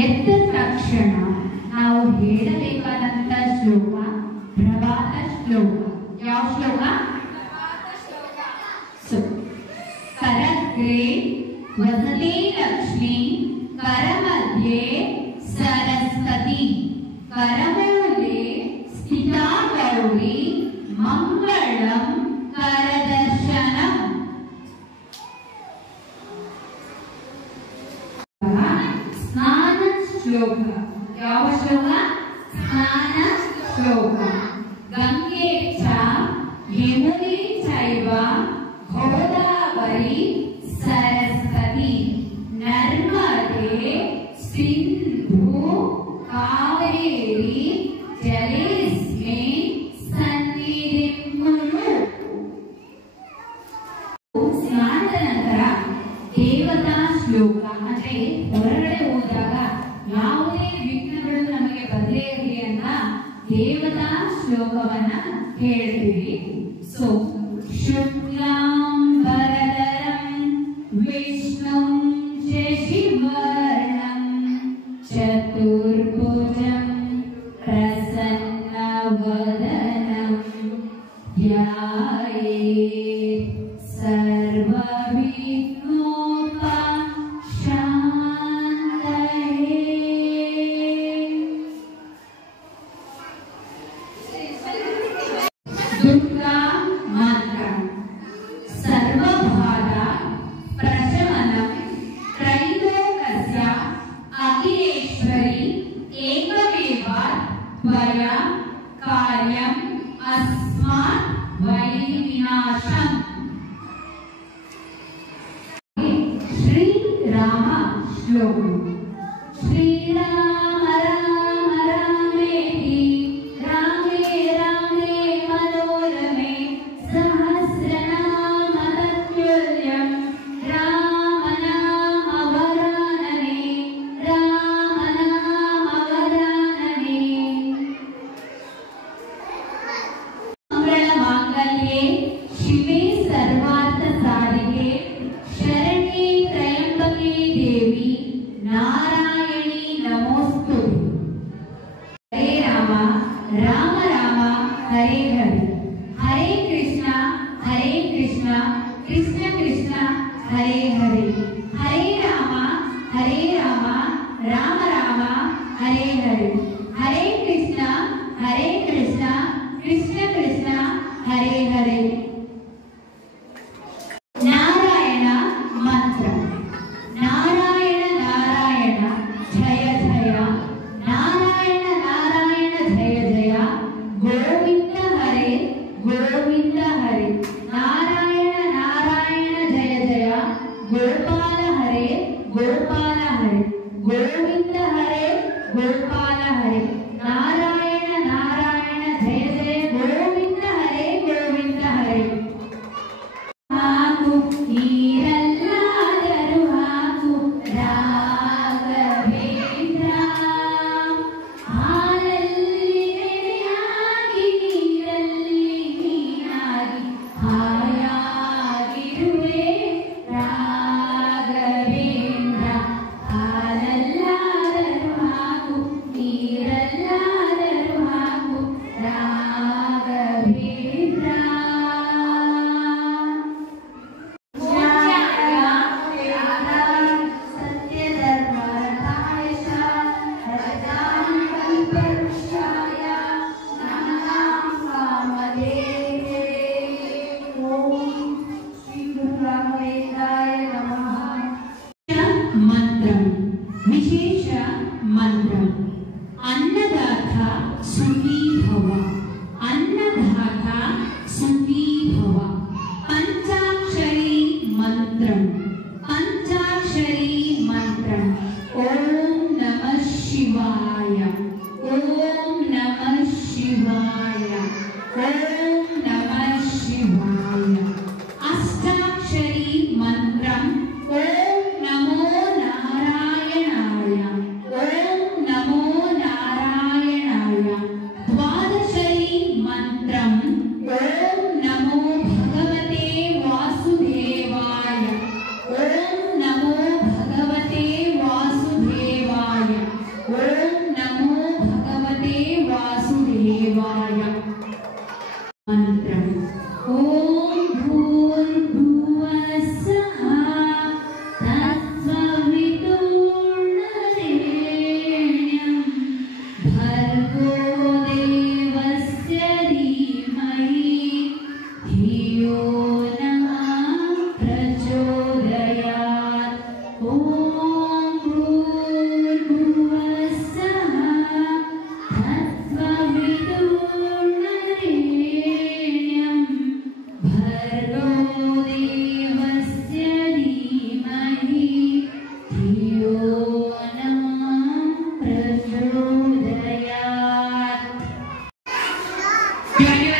ಎದ್ದ ತಕ್ಷಣ ನಾವು ಹೇಳಬೇಕಾದಂತ ಶ್ಲೋಕ ಪ್ರಭಾತ ಶ್ಲೋಕ. ಯಾವ ಶ್ಲೋಕ? ಕರಗ್ರೆ ವಸತೆ ಲಕ್ಷ್ಮೀ ಕರಮಧ್ಯೆ ಸರಸ್ವತಿ ಕರಮೂಲೆ ಸ್ಥಿತಾ ಗೌರಿ ಮಂಗಳಂ ಕರದರ್ಶನಂ. ಸ್ನಾನ ಶ್ಲೋಕ. ಯಾವ ಶ್ಲೋಕ? ಸ್ನಾನ ಶ್ಲೋಕ. ಗಂಗೆ ಚ ಯಮುನೆ ಚೈವ ಗೋದಾವರಿ ಸರಸ್ವತಿ ನರ್ಮದೆ ಸಿಂಧು ಕಾವೇರಿ ಜಲೇಸ್ಮಿನ್ ಸನ್ನಿಧಿಂ ಕುರು. ಸ್ನಾನದ ನಂತರ ದೇವತಾ ಶ್ಲೋಕ ಅಂದ್ರೆ ಹೊರಗಡೆ ಹೋದಾಗ ಯಾವುದೇ ವಿಘ್ನಗಳು ನಮಗೆ ಬರದೇ ಇರಲಿ ಅಂತ ದೇವತಾ ಶ್ಲೋಕವನ್ನ ಹೇಳ್ತೀವಿ. ಸೊ ಶುಕ್ಲಾಂಬರಧರಂ ವಿಷ್ಣುಂ ಶಶಿವರ್ಣಂ ಚತುರ್ಭುಜಂ ಪ್ರಸನ್ನವದನಂ ಧ್ಯಾಯೇತ್ ಸರ್ವವಿಘ್ನೋಪಶಾಂತಯೇ. ದುರ್ಗಾ ಮಂತ್ರ. ಸರ್ವಬಾಧ ಪ್ರಶಮನಂ ತ್ರೈಲೋಕ್ಯಸ್ಯ ಅಖಿಲೇಶ್ವರಿ ಏಕಮೇವ ತ್ವಯ ಕಾರ್ಯಂ ಅಸ್ಮಾತ್ ವೈರಿವಿನಾಶಂ. ಶ್ರೀರಾಮ ಶ್ಲೋಕ. ಶ್ರೀರಾಮ ರಾಮ ರಾಮೇತಿ ರಾಮೇ ರಾಮೇ ಮನೋರಮೆ ಸಹಸ್ರನಾಮ ತತ್ತುಲ್ಯಂ ರಾಮ ನಾಮ ವರಾನನೆ ರಾಮ ನಾಮ ವರಾನನೆ. ಮಂಗಳ ಮಾಂಗಲ್ಯೆ ಶಿವೆ ಸರ್ವಾರ್ಥ ಸಾಧಿಕೆ ಶರಣ್ಯೆ ತ್ರಯಂಬಕೆ ದೇವಿ ನಾರಾಯಣಿ ನಮೋಸ್ತುತೆ. ಹರೇ ರಾಮ ರಾಮ ರಾಮ ಹರೇ ಹರೇ ಹರೇ ಕೃಷ್ಣ ಕೃಷ್ಣ ಕೃಷ್ಣ ಹರೇ ಹರೇ ಹರೇ ರಾಮ ರಾಮ ರಾಮ ಹರೇ ಹರೇ ಹರೇ ಕೃಷ್ಣ ಕೃಷ್ಣ ಕೃಷ್ಣ ಹರೇ ಹರೇ. ನಾರಾಯಣ ಮಂತ್ರ. ನಾರಾಯಣ ನಾರಾಯಣ ಜಯ ಜಯ ನಾರಾಯಣ ನಾರಾಯಣ ಜಯ ಜಯ ಗೋವಿಂದ ಹರೇ ಗೋವಿಂದ ಹರೇ ನಾರಾಯಣ ನಾರಾಯಣ ಜಯ ಜಯ ಗೋಪಾಲ ಹರೇ ಗೋಪಾಲ ಹರೇ ಗೋವಿಂದ ಹರೇ ಗೋಪಾಲ ಹರೇ ನಾರಾಯಣ ನಾರಾಯಣ ಜಯ ಜಯ ಗೋವಿಂದ ಹರೇ ಗೋವಿಂದ ಹರೇ. ಹಾಕು ನೀರಲ್ಲಾದರೂ ಹಾಕು ರಾಘವೇಂದ್ರ ಹಾಲಲ್ಲಿ ನೆನೆಯಾಗಿ ನೀರಲ್ಲಿ ನೀನಾಗಿ ಹಾಯಾಗಿರುವೆ ರಾಘವೇಂದ್ರ. ಹಾಲಲ್ಲಾದರೂ ಹಾಕು ನೀರಲ್ಲಾದರೂ ಹಾಕು ರಾಘವೇಂದ್ರ. ವಿಶೇಷ ಮಂತ್ರ. ಅನ್ನದಾತ ಸುಖೀ ಭವ ಅನ್ನದಾತ ಸುಖೀ ಭವ. ಪಂಚಾಕ್ಷರಿ ಮಂತ್ರ ಪಂಚಾಕ್ಷರಿ ಮಂತ್ರ. ಓಂ ನಮಃ ಶಿವಾಯ ಓಂ ನಮಃ ಶಿವಾಯ ಓಂ ನಮಃ ಶಿವಾಯ. ಅಷ್ಟಾಕ್ಷರಿ ಮಂತ್ರ. ಓಂ ನಮೋ ನಾರಾಯಣಾಯ ಓಂ ನಮೋ ನಾರಾಯಣಾಯ. ದ್ವಾದಶರಿ ಮಂತ್ರ. ಓಂ ನಮೋ ಭಗವತೆ ವಾಸುದೇವಾಯ ಓಂ ನಮೋ ಭಗವತೆ ವಾಸುದೇವಾಯ. Can you